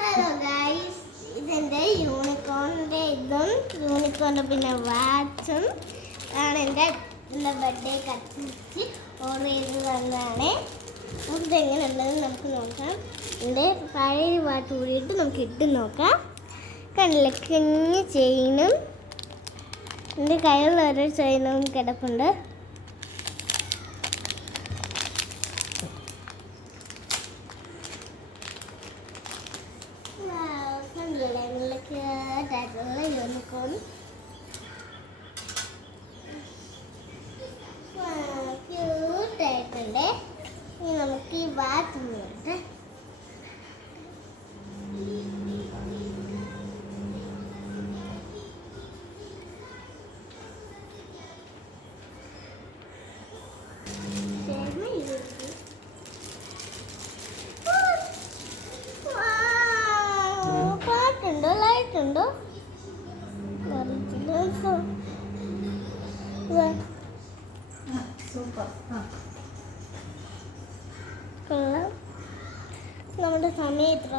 Hello guys, ഇതെൻ്റെ യൂണിക്കോണിൻ്റെ യൂണിക്കോണിൻ്റെ പിന്നെ വാച്ചും ആണ്. എൻ്റെ ബർത്ത്ഡേ കത്തിച്ച് ഓർഡർ ചെയ്ത് തന്നതാണ്. ഇതെങ്ങനെയുള്ളത് നമുക്ക് നോക്കാം. എൻ്റെ പഴയ വാച്ച് കൂടിയിട്ട് നമുക്ക് ഇട്ട് നോക്കാം. കണ്ടില്ല, കുഞ്ഞ് ചെയിനും എൻ്റെ കയ്യിലുള്ള ഓരോ ചെയിനും കിടപ്പുണ്ട്. യൂണിക്കോൺ ക്യൂട്ടായിട്ടുണ്ട്. ഇനി നമുക്ക് ഈ വാച്ച് നോക്കട്ടെ. പാട്ടുണ്ടോ, ലൈറ്റ് ഉണ്ടോ? നമ്മുടെ സമയം എത്ര